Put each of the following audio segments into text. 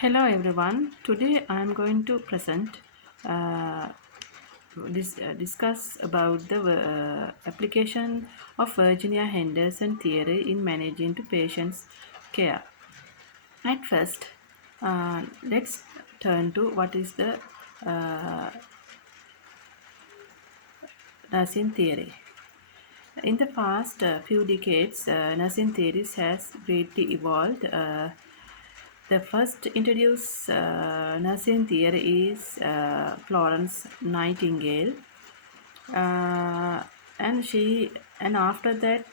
Hello everyone. Today I am going to uh, discuss about the application of Virginia Henderson theory in managing to patients' care. At first, let's turn to what is the uh, nursing theory. In the past few decades, nursing theories has greatly evolved. The first introduced nursing theory is Florence Nightingale, uh, and she and after that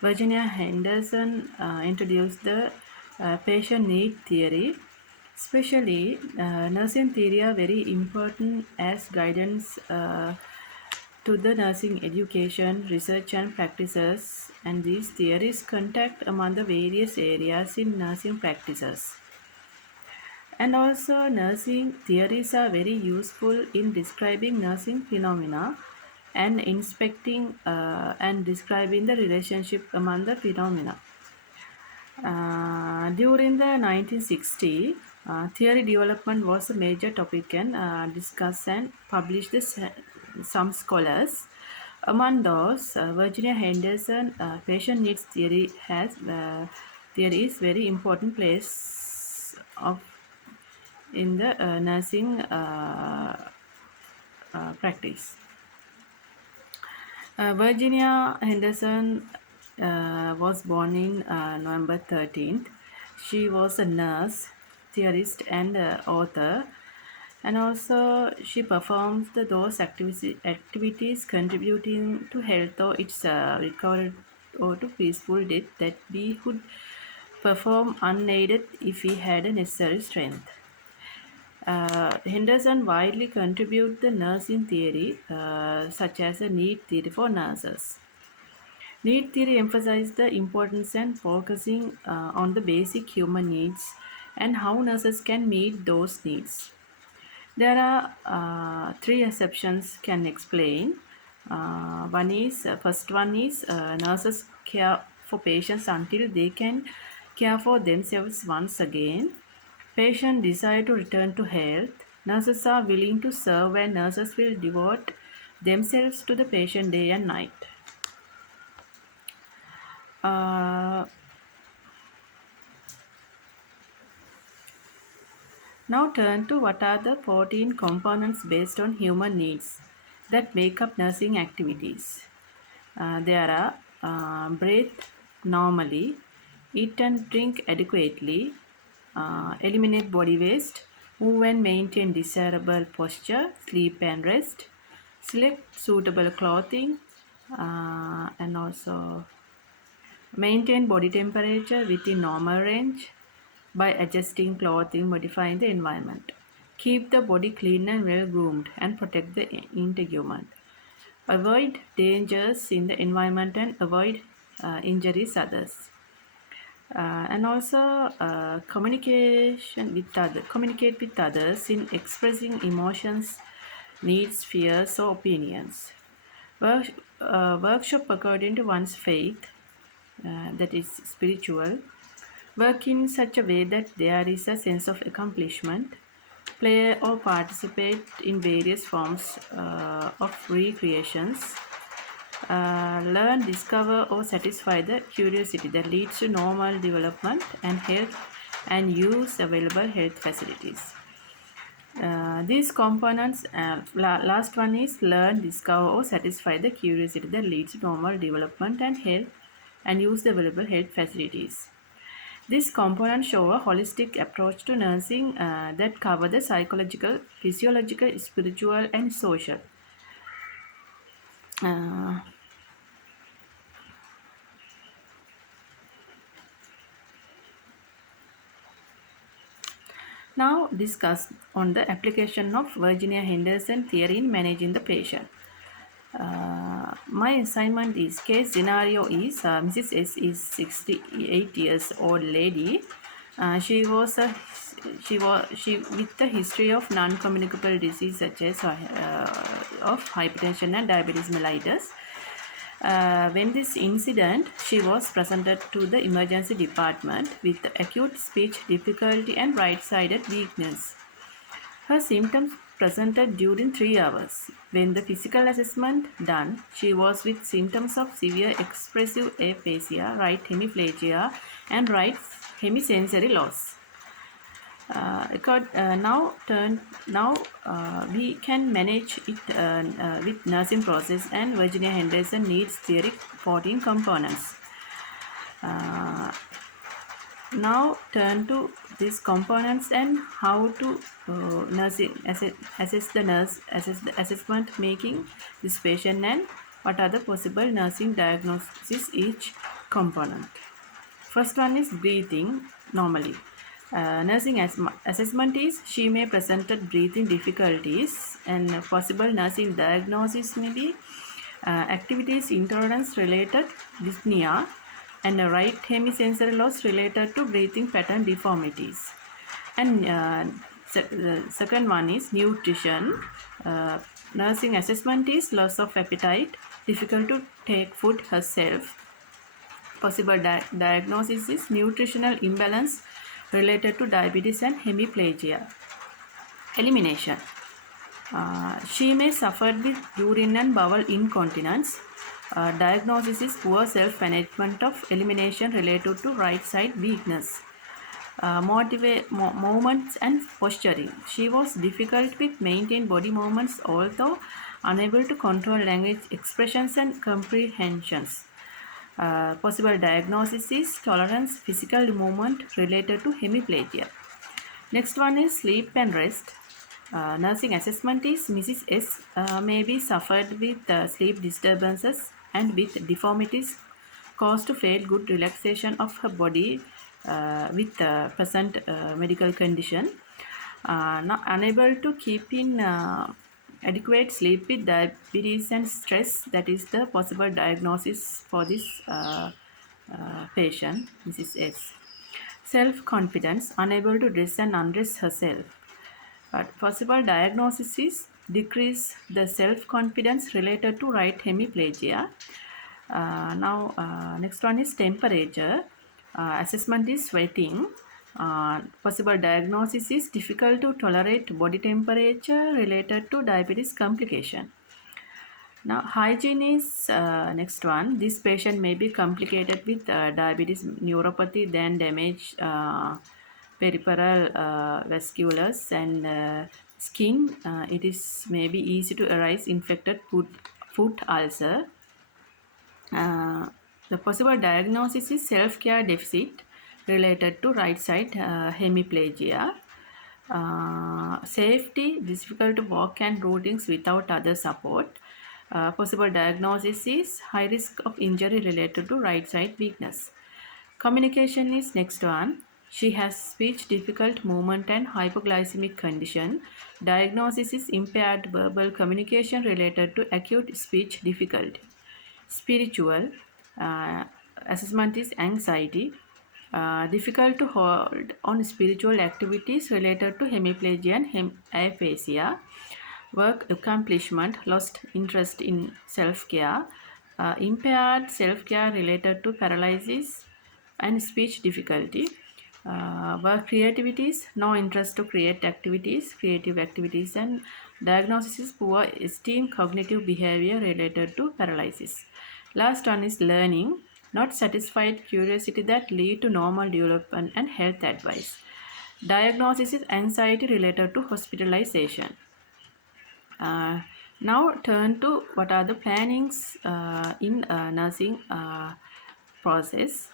Virginia Henderson introduced the patient need theory. Especially, nursing theory are very important as guidance to the nursing education, research and practices, and these theories contact among the various areas in nursing practices. And also nursing theories are very useful in describing nursing phenomena and inspecting and describing the relationship among the phenomena. During the 1960s, theory development was a major topic and discussed and published some scholars. Among those, Virginia Henderson patient needs theory is very important place of in the nursing practice. Virginia Henderson was born in November 13th. She was a nurse, theorist, and author, and also she performs those activities contributing to health or its recovery or to peaceful death that we could perform unaided if we had a necessary strength. Henderson widely contributed the nursing theory, such as a need theory for nurses. Need theory emphasized the importance and focusing on the basic human needs and how nurses can meet those needs. There are three exceptions can explain. First one is nurses care for patients until they can care for themselves once again. Patients desire to return to health. Nurses are willing to serve and nurses will devote themselves to the patient day and night. Uh, Now turn to what are the 14 components based on human needs that make up nursing activities. There are breathe normally, eat and drink adequately, eliminate body waste, move and maintain desirable posture, sleep and rest, select suitable clothing, and also maintain body temperature within normal range by adjusting clothing, modifying the environment. Keep the body clean and well groomed and protect the integument. Avoid dangers in the environment and avoid injuries others. And also communicate with others in expressing emotions, needs, fears, or opinions. Workshop according to one's faith, that is spiritual. Work in such a way that there is a sense of accomplishment. Play or participate in various forms of recreations. Learn, discover, or satisfy the curiosity that leads to normal development and health and use available health facilities. These components, last one is learn, discover, or satisfy the curiosity that leads to normal development and health and use the available health facilities. These components show a holistic approach to nursing that cover the psychological, physiological, spiritual, and social. Now discuss on the application of Virginia Henderson theory in managing the patient. My assignment is case scenario is Mrs. S is 68 years old lady. She with the history of non-communicable disease such as of hypertension and diabetes mellitus. When this incident, she was presented to the emergency department with acute speech difficulty and right-sided weakness. Her symptoms presented during 3 hours. When the physical assessment done, she was with symptoms of severe expressive aphasia, right hemiplegia, and right hemisensory loss. Now we can manage it with nursing process and Virginia Henderson needs theory 14 components. Now turn to these components and how to assess the assessment making this patient and what are the possible nursing diagnosis each component. First one is breathing normally. Nursing assessment is she may presented breathing difficulties and possible nursing diagnosis may be activities intolerance related dyspnea and right hemisensory loss related to breathing pattern deformities. And the second one is nutrition. Nursing assessment is loss of appetite, difficult to take food herself. Possible diagnosis is nutritional imbalance related to diabetes and hemiplegia. Elimination. She may suffer with urine and bowel incontinence. Diagnosis is poor self-management of elimination related to right side weakness. Movements and posturing. She was difficult with maintain body movements although unable to control language expressions and comprehensions. Possible diagnosis is tolerance physical movement related to hemiplegia. Next one is sleep and rest. Nursing assessment is Mrs. S may be suffered with sleep disturbances and with deformities caused to fail good relaxation of her body with present medical condition. Not unable to keep in adequate sleep with diabetes and stress, that is the possible diagnosis for this patient, Mrs. S. Self-confidence, unable to dress and undress herself. But possible diagnosis is decrease the self-confidence related to right hemiplegia. Next one is temperature. Assessment is sweating. Possible diagnosis is difficult to tolerate body temperature related to diabetes complication. Now hygiene is next one. This patient may be complicated with diabetes neuropathy, then damage peripheral vasculars and skin. It is maybe easy to arise infected foot ulcer. The possible diagnosis is self-care deficit related to right side hemiplegia. Safety, difficult to walk and routings without other support. Possible diagnosis is high risk of injury related to right side weakness. Communication is next one. She has speech difficult movement and hypoglycemic condition. Diagnosis is impaired verbal communication related to acute speech difficulty. Spiritual assessment is anxiety. Difficult to hold on spiritual activities related to hemiplegia and aphasia. Work accomplishment, lost interest in self-care, impaired self-care related to paralysis and speech difficulty. Work creativities, no interest to create activities, creative activities, and diagnosis is poor esteem, cognitive behavior related to paralysis. Last one is learning, not satisfied curiosity that lead to normal development and health advice. Diagnosis is anxiety related to hospitalization. Now turn to what are the plannings in nursing process.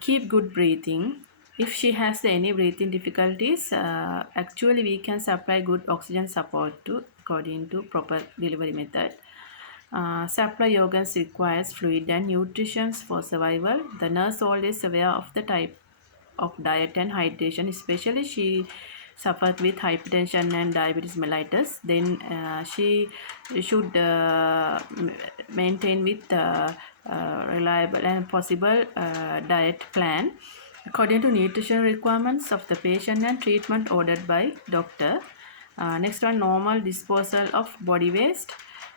Keep good breathing. If she has any breathing difficulties, actually we can supply good oxygen support to according to proper delivery method. Supply organs requires fluid and nutrition for survival. The nurse always aware of the type of diet and hydration, especially she suffered with hypertension and diabetes mellitus, then she should maintain with reliable and possible diet plan according to nutrition requirements of the patient and treatment ordered by doctor. Next one, normal disposal of body waste.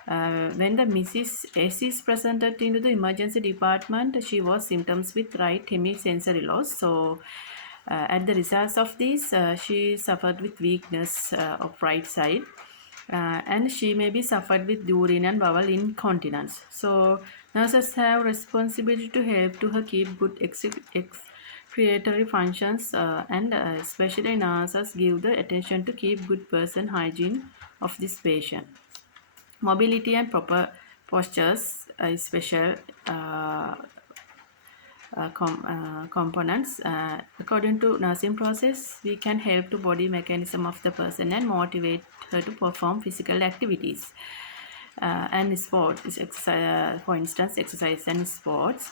When the Mrs. S is presented into the emergency department, she was symptoms with right hemisensory loss. So, at the results of this, she suffered with weakness of right side, and she may be suffered with urine and bowel incontinence. So, nurses have responsibility to help to her keep good excretory functions, and especially nurses give the attention to keep good person hygiene of this patient. Mobility and proper postures is special components. According to nursing process, we can help to body mechanism of the person and motivate her to perform physical activities and sports. For instance, exercise and sports.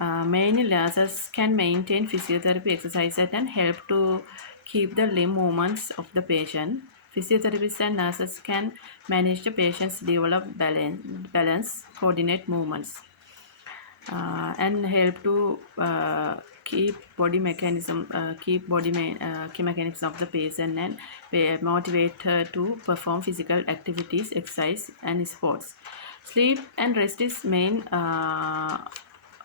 Many nurses can maintain physiotherapy exercises and help to keep the limb movements of the patient. Physiotherapists and nurses can manage the patient's develop balance, coordinate movements, and help to keep body mechanism, mechanics of the patient, and motivate her to perform physical activities, exercise, and sports. Sleep and rest is main a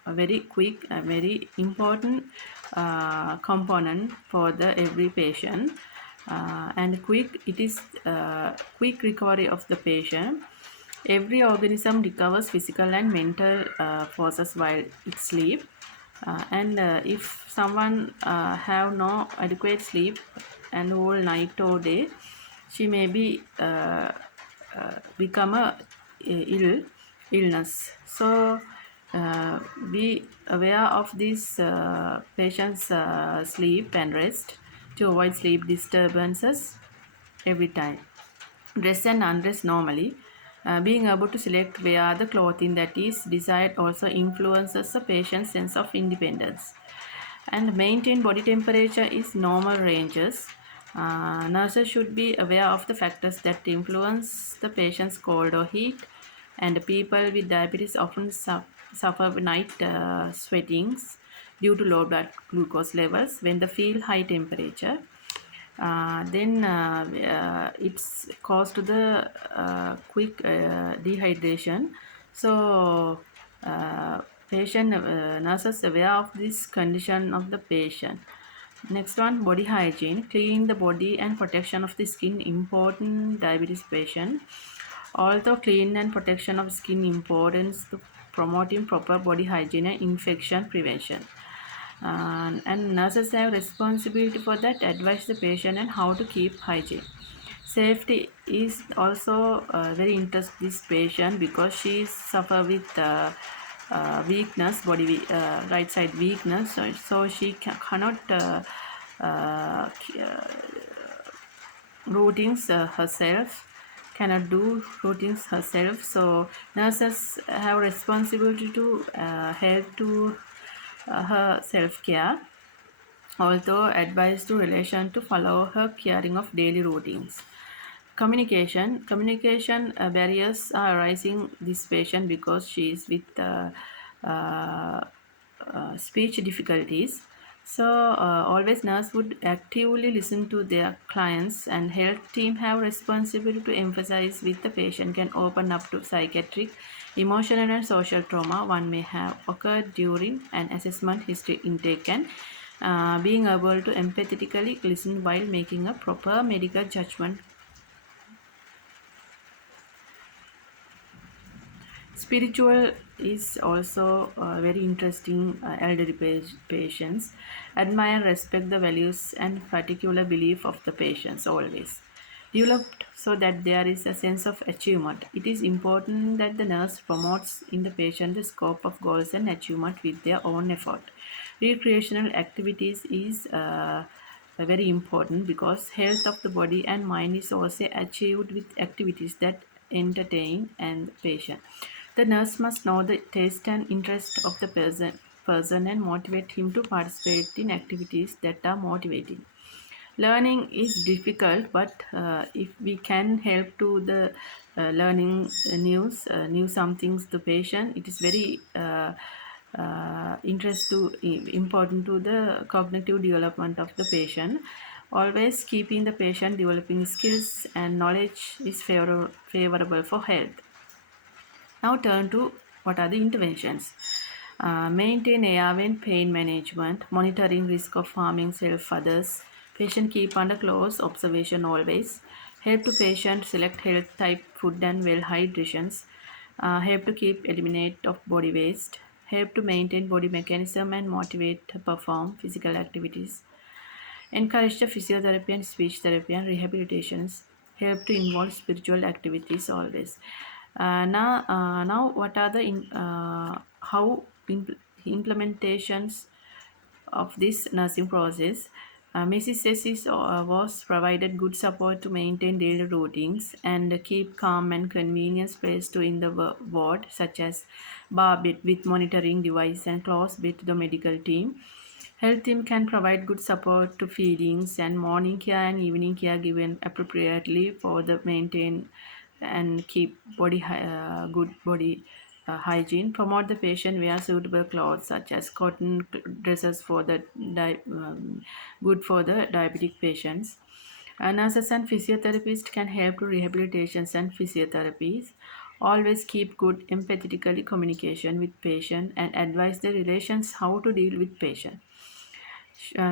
very quick, a very important component for the every patient, and quick recovery of the patient. Every organism recovers physical and mental forces while it sleep, and if someone have no adequate sleep and whole night or day, she may be become a illness. So be aware of these patients sleep and rest to avoid sleep disturbances every time. Dress and undress normally. Being able to select wear the clothing that is desired also influences the patient's sense of independence. And maintain body temperature is normal ranges. Nurses should be aware of the factors that influence the patient's cold or heat, and people with diabetes often suffer night sweatings due to low blood glucose levels when they feel high temperature. Then it's caused to the quick dehydration. So patient nurses aware of this condition of the patient. Next one, body hygiene. Clean the body and protection of the skin important diabetes patient. Although clean and protection of skin importance to promoting proper body hygiene and infection prevention. And nurses have responsibility for that, advise the patient and how to keep hygiene. Safety is also very interest this patient because she suffer with weakness, right side weakness, so she cannot uh, routines herself, cannot do routines herself. So nurses have responsibility to help to her self-care, although advised to relation to follow her caring of daily routines. Communication barriers are arising this patient because she is with uh, speech difficulties. So always nurse would actively listen to their clients, and health team have responsibility to emphasize with the patient can open up to psychiatric, emotional and social trauma one may have occurred during an assessment history intake, and being able to empathetically listen while making a proper medical judgment. Spiritual is also very interesting. Elderly patients admire, respect the values and particular belief of the patients always developed so that there is a sense of achievement. It is important that the nurse promotes in the patient the scope of goals and achievement with their own effort. Recreational activities is very important because health of the body and mind is also achieved with activities that entertain and patient. The nurse must know the taste and interest of the person and motivate him to participate in activities that are motivating. Learning is difficult, but if we can help to the learning new something to patient, it is very important to the cognitive development of the patient. Always keeping the patient developing skills and knowledge is favorable for health. Now turn to what are the interventions. Maintain AR and pain management, monitoring risk of harming self others. Patient keep under close observation always. Help to patient select health type food and well hydrations. Help to keep eliminate of body waste. Help to maintain body mechanism and motivate to perform physical activities. Encourage the physiotherapy and speech therapy and rehabilitations. Help to involve spiritual activities always. Now, what are the how implementations of this nursing process? Mrs. Sessis was provided good support to maintain daily routines and keep calm and convenience placed to in the ward, such as bar bed with monitoring device and close bed to the medical team. Health team can provide good support to feedings and morning care and evening care given appropriately for the maintain and keep good body hygiene. Promote the patient wear suitable clothes such as cotton dresses for the good for the diabetic patients. Nurses and physiotherapists can help to rehabilitations and physiotherapies. Always keep good empathetically communication with patient and advise the relations how to deal with patient.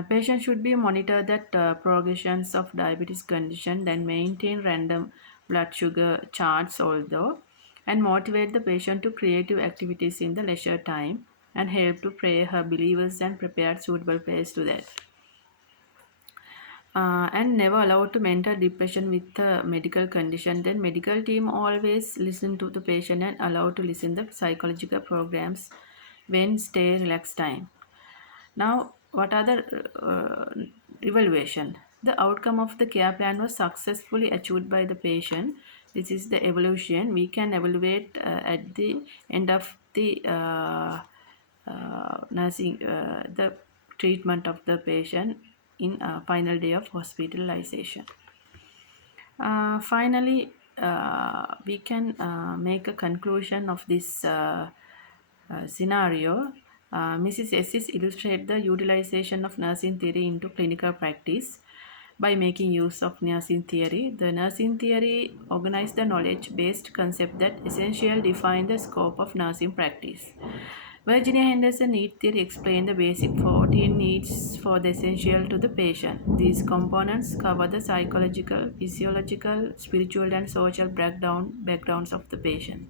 Patient should be monitored that progressions of diabetes condition, then maintain random blood sugar charts although, and motivate the patient to creative activities in the leisure time and help to pray her believers and prepare suitable place to that. And never allowed to mental depression with the medical condition. Then medical team always listen to the patient and allow to listen the psychological programs when stay relaxed time. Now, what are the evaluation? The outcome of the care plan was successfully achieved by the patient. This is the evaluation. We can evaluate at the end of the nursing, the treatment of the patient in final day of hospitalization. Finally, we can make a conclusion of this scenario. Mrs. Essis illustrates the utilization of nursing theory into clinical practice by making use of nursing theory. The nursing theory organizes the knowledge-based concept that essentially define the scope of nursing practice. Virginia Henderson need theory explained the basic 14 needs for the essential to the patient. These components cover the psychological, physiological, spiritual, and social backgrounds of the patient.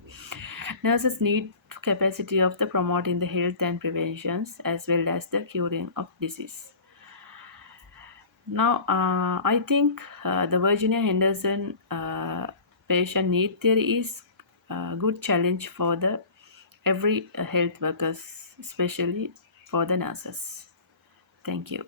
Nurses need capacity of the promoting the health and preventions as well as the curing of disease. Now, I think the Virginia Henderson patient need theory is a good challenge for the every health workers, especially for the nurses. Thank you.